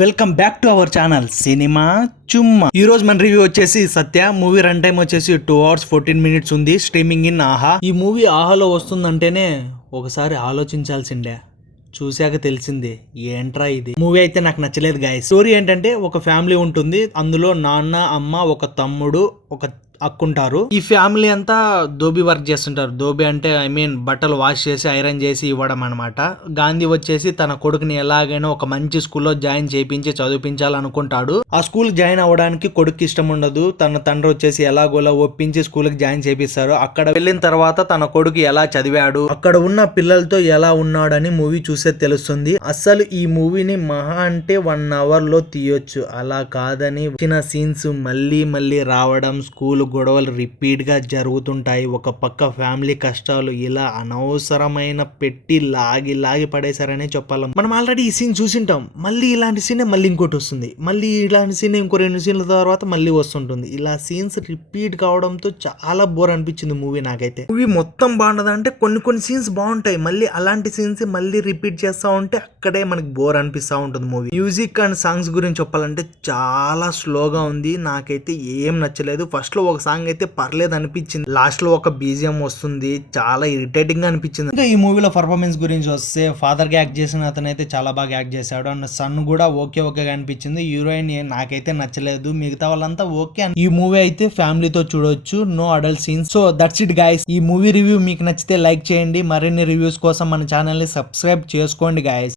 Welcome back to our channel cinema Chumma. ఈ రోజు మన రివ్యూ వచ్చేసి సత్య. మూవీ రన్ టైం వచ్చేసి 2 hours 14 minutes ఉంది. స్ట్రీమింగ్ ఇన్ ఆహా. ఈ మూవీ ఆహాలో వస్తుందంటేనే ఒకసారి ఆలోచించాల్సిందే. చూశాక తెలిసింది ఏంట్రా ఇది. మూవీ అయితే నాకు నచ్చలేదు గాయస్. స్టోరీ ఏంటంటే ఒక ఫ్యామిలీ ఉంటుంది. అందులో నాన్న, అమ్మ, ఒక తమ్ముడు, ఒక అక్కుంటారు. ఈ ఫ్యామిలీ అంతా దోబీ వర్క్ చేస్తుంటారు. దోబీ అంటే బట్టలు వాష్ చేసి ఐరన్ చేసి ఇవ్వడం అనమాట. గాంధీ వచ్చేసి తన కొడుకుని ఎలాగైనా ఒక మంచి స్కూల్లో జాయిన్ చేయించి చదివించాలనుకుంటాడు. ఆ స్కూల్ జాయిన్ అవ్వడానికి కొడుకు ఇష్టం ఉండదు. తన తండ్రి వచ్చేసి ఎలాగోలా ఒప్పించి స్కూల్ కి జాయిన్ చేపిస్తారు. అక్కడ వెళ్ళిన తర్వాత తన కొడుకు ఎలా చదివాడు, అక్కడ ఉన్న పిల్లలతో ఎలా ఉన్నాడని మూవీ చూసే తెలుస్తుంది. అసలు ఈ మూవీని మహా అంటే 1 hour లో తీయొచ్చు. అలా కాదని వచ్చిన సీన్స్ మళ్ళీ మళ్ళీ రావడం, స్కూల్ గొడవలు రిపీట్ గా జరుగుతుంటాయి. ఒక పక్క ఫ్యామిలీ కష్టాలు, ఇలా అనవసరమైన పెట్టి లాగి పడేశారనే చెప్పాలి. మనం ఆల్రెడీ ఈ సీన్ చూసింటాం. మళ్ళీ ఇలాంటి సీన్ మళ్ళీ ఇంకోటి వస్తుంది. మళ్ళీ ఇలాంటి సీన్ ఇంకో 2 సీన్ల తర్వాత మళ్ళీ వస్తుంటుంది. ఇలా సీన్స్ రిపీట్ కావడంతో చాలా బోర్ అనిపించింది మూవీ నాకైతే. మూవీ మొత్తం బాగుండదు అంటే కొన్ని సీన్స్ బాగుంటాయి. మళ్ళీ అలాంటి సీన్స్ మళ్ళీ రిపీట్ చేస్తా ఉంటే అక్కడే మనకి బోర్ అనిపిస్తా ఉంటుంది మూవీ. మ్యూజిక్ అండ్ సాంగ్స్ గురించి చెప్పాలంటే చాలా స్లోగా ఉంది. నాకైతే ఏం నచ్చలేదు. ఫస్ట్ లో ఒక సాంగ్ అయితే పర్లేదు అనిపించింది. లాస్ట్ లో ఒక బీజిఎం వస్తుంది, చాలా ఇరిటేటింగ్ గా అనిపించింది. ఇంకా ఈ మూవీలో పర్ఫార్మెన్స్ గురించి వస్తే, ఫాదర్ గా యాక్ట్ చేసిన అతను అయితే చాలా బాగా యాక్ట్ చేశాడు. అండ్ సన్ కూడా ఓకే అనిపించింది. హీరోయిన్ నాకైతే నచ్చలేదు. మిగతా వాళ్ళంతా ఓకే. ఈ మూవీ అయితే ఫ్యామిలీతో చూడొచ్చు. No adult scenes. So that's it guys. ఈ మూవీ రివ్యూ మీకు నచ్చితే లైక్ చేయండి. మరిన్ని రివ్యూస్ కోసం మన ఛానల్ ని సబ్స్క్రైబ్ చేసుకోండి గైస్.